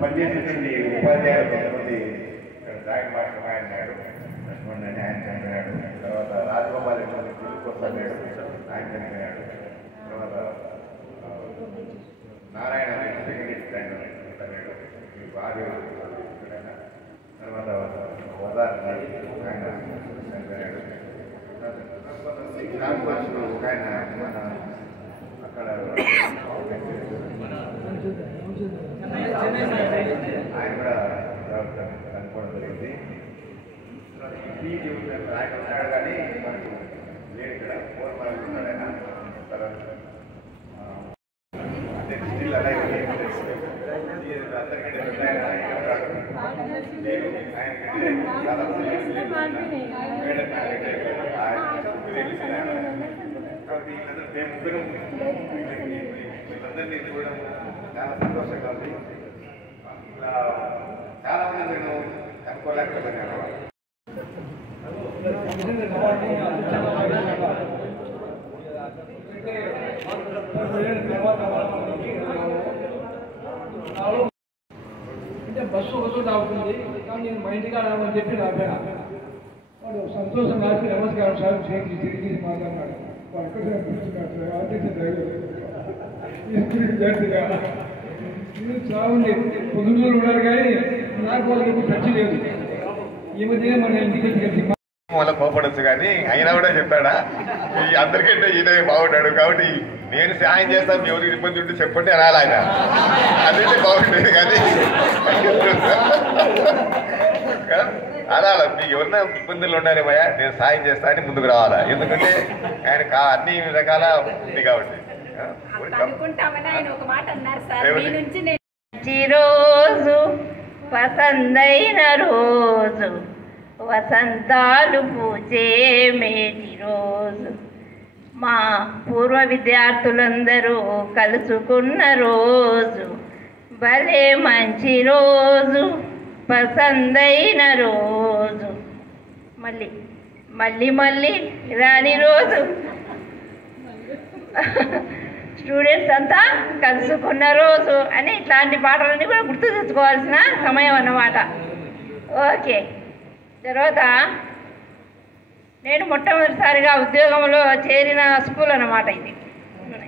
పనిచేసింది ఉపాధ్యాయులు కొంతమంది డ్రాయింగ్ మాస్టర్ అన్నాడు, లక్ష్మణ్ అని ఆయన చనిపోయాడు. తర్వాత రాజగోపాల్ వస్తాడు, ఆయన చనిపోయాడు. తర్వాత నారాయణ సెకండరీ చనిపోయాడు, భార్య. తర్వాత వదార్ని ఆయన చనిపోయాడు. రాజు మాస్టర్ ఒక ఆయన మన అక్కడ ఆయన కూడా కనుక్కోవడం జరిగింది. ఆయన ఉన్నాడు కానీ మనకు లేడు ఇక్కడ. 4 మార్క్స్ ఉన్నాడు ఆయన. అంటే స్టిల్ అలాగే అందరికంటే వీళ్ళందరినీ చూడడం చాలా సంతోషంగా ఉంది. ఇలా చాలా మంది నేను కనుక్కోలేకపోయినాను. అంటే బస్సు ఒకచోట ఆగుతుంది, కానీ నేను మా ఇంటికి రావని చెప్పి రాపోయినా. వాడు సంతోషం రాసి నమస్కారం సార్ చేసి తిరిగి మాట్లాడినాడు. వాడు ఎక్కడ పిలుచుకున్నాడు ఆర్టీసీ డ్రైవర్ విద్యార్థిగా. నేను చావుంది పొద్దున్నూరు ఉన్నారు కానీ నాకు వాళ్ళకి టచ్ లేదు. ఈ మధ్యనే మన ఇంటికి కలిసి వాళ్ళ కోపడచ్చు కానీ అయినా కూడా చెప్తాడా అందరికంటే ఈయన బాగుంటాడు కాబట్టి నేను సహాయం చేస్తాను, ఎవరికి ఇబ్బంది ఉంటే చెప్పండి అనాలి ఆయన. అదైతే బాగుంటుంది కానీ అనాలి. మీకు ఎవరన్నా ఇబ్బందులు ఉన్నారేమయ్యా నేను సహాయం చేస్తా అని ముందుకు రావాలా. ఎందుకంటే ఆయన అన్ని రకాల ఉంది కాబట్టి. రోజు పసందైన రోజు వసంతాలు పూచే మేటి రోజు మా పూర్వ విద్యార్థులందరూ కలుసుకున్న రోజు భలే మంచి రోజు పసందైన రోజు మళ్ళీ మళ్ళీ మళ్ళీ రాని రోజు స్టూడెంట్స్ అంతా కలుసుకున్న రోజు అని ఇట్లాంటి పాటలన్నీ కూడా గుర్తు తెచ్చుకోవాల్సిన సమయం అన్నమాట. ఓకే, తర్వాత నేను మొట్టమొదటిసారిగా ఉద్యోగంలో చేరిన స్కూల్ అన్నమాట ఇది.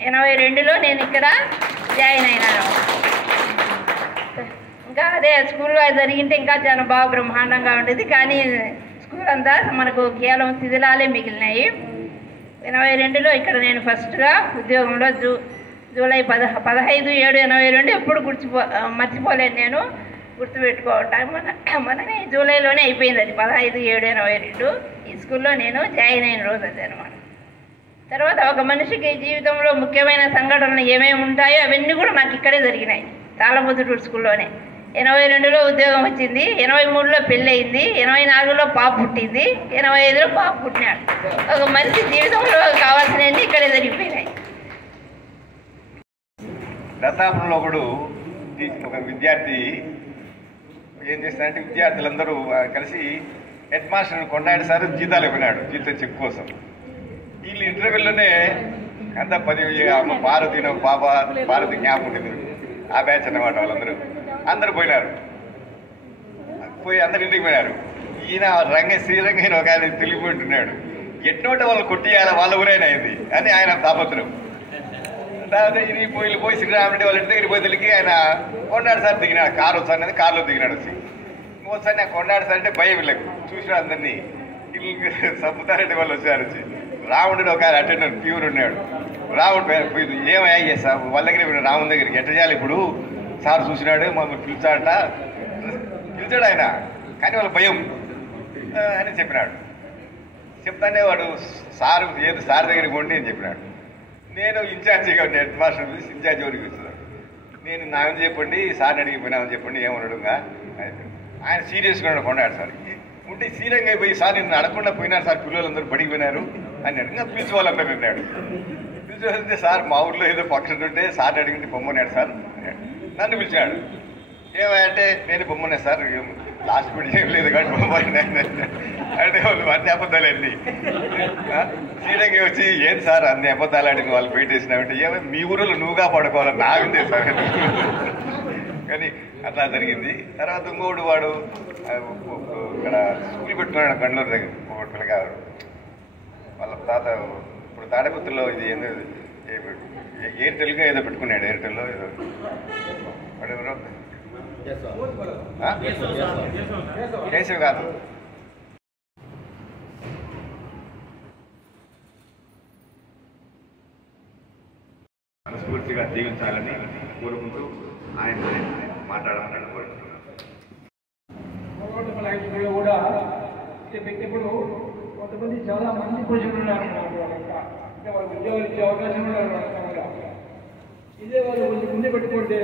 82లో నేను ఇక్కడ జాయిన్ అయినాను. ఇంకా అదే స్కూల్లో జరిగింటే ఇంకా చాలా బాగా బ్రహ్మాండంగా ఉండేది, కానీ స్కూల్ అంతా మనకు కేవలం శిథిలాలే మిగిలినాయి. 82లో ఇక్కడ నేను ఫస్ట్గా ఉద్యోగంలో జూలై 15/7/82 ఎప్పుడు మర్చిపోలేను. నేను గుర్తుపెట్టుకోవటం మనని జూలైలోనే అయిపోయింది అది 15/7/82. ఈ స్కూల్లో నేను జాయిన్ అయిన రోజు అది అనమాట. తర్వాత ఒక మనిషికి జీవితంలో ముఖ్యమైన సంఘటనలు ఏమేమి ఉంటాయో అవన్నీ కూడా నాకు ఇక్కడే జరిగినాయి, తాళముద్దుటూరు స్కూల్లోనే. 82లో ఉద్యోగం వచ్చింది, 83లో పెళ్ళి అయింది, 84లో పాప పుట్టింది, 85లో పాప పుట్టినాడు. ఒక మనిషి జీవితంలో కావాల్సినవన్నీ ఇక్కడే జరిగిపోయినాయి. దత్తాపురంలో ఒకడు ఒక విద్యార్థి ఏం చేస్తాడంటే విద్యార్థులందరూ కలిసి హెడ్ మాస్టర్ కొన్నాడు సార్ జీతాలు ఇవ్వనాడు, జీతం చెక్ కోసం. వీళ్ళు ఇంటర్వ్యూలోనే అంతా 10 అమ్మ పార్వతినో పాప పార్వతి జ్ఞాపకం ఉంటుంది, ఆ బ్యాచ్ అన్నమాట. వాళ్ళందరూ అందరూ పోయినారు, పోయి అందరు ఇంటికి పోయినారు. ఈయన శ్రీరంగయ్య ఒక ఆయన తెలిగిపోయింటున్నాడు, ఎన్నోట వాళ్ళు కొట్టియాల వాళ్ళ ఊరైనా అయింది అని ఆయన తాపత్రం. తర్వాత ఇది పోయి శ్రీరామరెడ్డి వాళ్ళ ఇంటి దగ్గరికి పోయి తెలికి ఆయన కొండాడు సార్ దిగినాడు, కారు వచ్చాను కారులో దిగినాడు. వచ్చి ఒకసారి నాకు కొండాడు సార్ అంటే భయం వీళ్ళకు, చూసినాడు అందరినీ. వీళ్ళు సముతారెడ్డి వాళ్ళు వచ్చారు. వచ్చి రాముడిని ఒక అటెండర్ ప్యూర్ ఉన్నాడు. రాముడు ఏమయ్యా చేస్తా వాళ్ళ దగ్గర రాముడి దగ్గరికి ఎట్ట చేయాలి ఇప్పుడు సార్ చూసినాడు మమ్మల్ని పిలిచాడట, పిలిచాడు ఆయన, కానీ వాళ్ళ భయం అని చెప్పినాడు. చెప్తానే వాడు సార్ ఏదో సార్ దగ్గరికి పోండి అని చెప్పినాడు. నేను ఇన్ఛార్జిగా హెడ్ మాస్టర్ చూసి ఇన్ఛార్జ్ వరకు ఇస్తున్నాను. నేను నామని చెప్పండి సార్ని అడిగిపోయినామని చెప్పండి ఏమన్నాడుగా. ఆయన సీరియస్గా కొన్నాడు సార్. ఉంటే సీరియస్గా అయిపోయి సార్ నిన్ను అడగకుండా పోయినారు సార్, పిల్లలందరూ పడిపోయినారు అన్నాడు. ఇంకా పిలిచిపోవాలన్నారు అన్నాడు. పిలిచిపోతే సార్ మా ఊళ్ళో ఏదో పక్కన ఉంటే సార్ని అడిగింది బొమ్మన్నాడు సార్ అన్నాడు. నన్ను పిలిచాడు. ఏమంటే నేను బొమ్మనే సార్, లాస్ట్ పిడి ఏం లేదు కానీ బొమ్మనే అంటే వాళ్ళు అన్ని అబద్ధాలండి. సీరియస్గా వచ్చి ఏం సార్ అన్ని అబద్ధాలు అడిగి వాళ్ళు పెట్టేసినామంటే ఏమో మీ ఊరిలో నువ్వుగా పడుకోవాలి నాకుందే సార్ కానీ అట్లా జరిగింది. తర్వాత ఇంకోడు వాడు ఇక్కడ స్కూల్ పెట్టుకున్నాడు గండ్లూరు దగ్గర, ఒకటి పిల్లగాడు వాళ్ళ తాత. ఇప్పుడు తాడపత్రిలో ఇది ఏందో ఎయిర్టెల్గా ఏదో పెట్టుకున్నాడు, ఎయిర్టెల్లో ఏదో వాడు ఎవరో కేశవ్ కాదు. మనస్ఫూర్తిగా జీవించాలని కోరుకుంటూ ఆయన మాట్లాడాలని కోరుకుంటున్నాను. కూడా ఇప్పుడు కొంతమంది చాలా మంది ప్రజలు ఉన్నారు, అంటే వాళ్ళు ఉద్యోగాలు ఇచ్చే అవకాశం ఉన్నారు. ఇదే వాళ్ళు కొంచెం ముందే పెట్టుకుంటే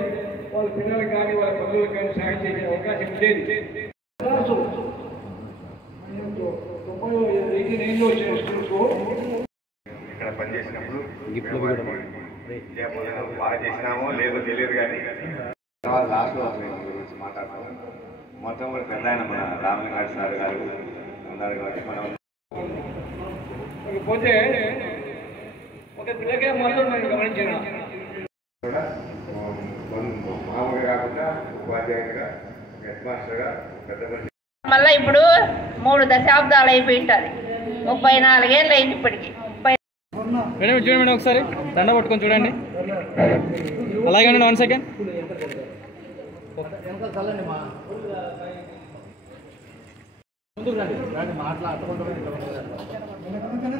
వాళ్ళ పిల్లలకు కానీ వాళ్ళ బంధువులకు కానీ సాయం చేసే అవకాశం ఉండేది. 89లో వచ్చిన స్కూల్స్ ఇక్కడ పనిచేసినప్పుడు బాగా చేసినామో లేదో తెలియదు కానీ లాస్ట్లో గురించి మాట్లాడతాము. మొత్తం కూడా పెద్ద ఆయన మన రామలింగాడు సార్ గారు ఉన్నారు కాబట్టి మనం పోతే ఒక పిల్లకే మొత్తం నేను గమనించిన కూడా మామూలుగా కాకుండా ఉపాధ్యాయుడిగా హెడ్ మాస్టర్గా పెద్ద మళ్ళీ ఇప్పుడు 3 దశాబ్దాలు అయిపోయి ఉంటుంది, 34 ఏళ్ళు అయింది ఇప్పటికి. మేడం చూడండి మేడం, ఒకసారి దండ పట్టుకొని చూడండి. అలాగే అండి, 1 సెకండ్.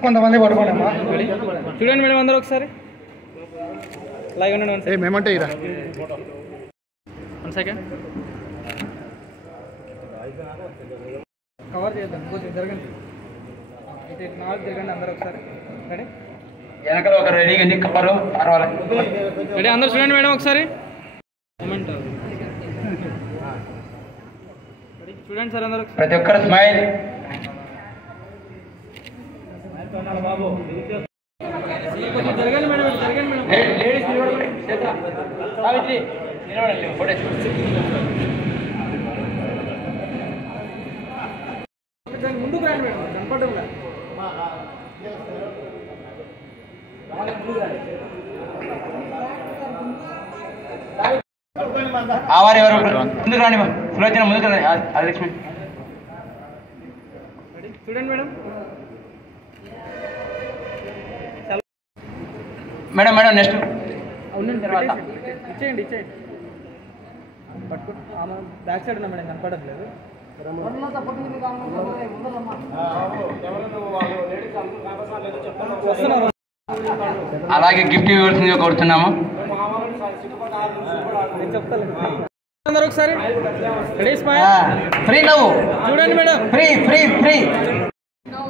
కొంతమంది పడుకోండమ్మా, చూడండి మేడం అందరూ ఒకసారి. అలాగే ఉండండి, మేమంటే ఇరా 1 సెకండ్. కవర్ చేద్దాం, కొంచెం జరగండి, ఇటు 4 తిరగండి అందరూ ఒకసారి. రెడీ, వెనకాల ఒక రెడీగా కవరు రెడీ అందరూ చూడండి మేడం ఒకసారి. చూడండి సార్ అందరూ, ప్రతి ఒక్కరు స్మైల్. జరగండి మేడం, జరగండి మేడం. లేడీస్ నిలబడండి, సావిత్రి నిలబడండి, ఫోటో ముందుకు రండి మేడం, కనపడడం ఆవారు ఎవరు ముందుకు రాండి, సులోచన ముందుకు రండి. లక్ష్మి చూడండి మేడం. మేడం మేడం నెక్స్ట్ తర్వాత ఇచ్చేయండి, ఇచ్చేయండి. పట్టుకుంటు బ్యాక్ సైడ్ ఉన్నా మేడం, కనపడట్లేదు. అలాగే గిఫ్ట్ ఇవ్వాల్సిందిగా కోరుతున్నాము. అందరూ ఒకసారి ఫ్రీ నవ్వు చూడండి madam, free free free. No,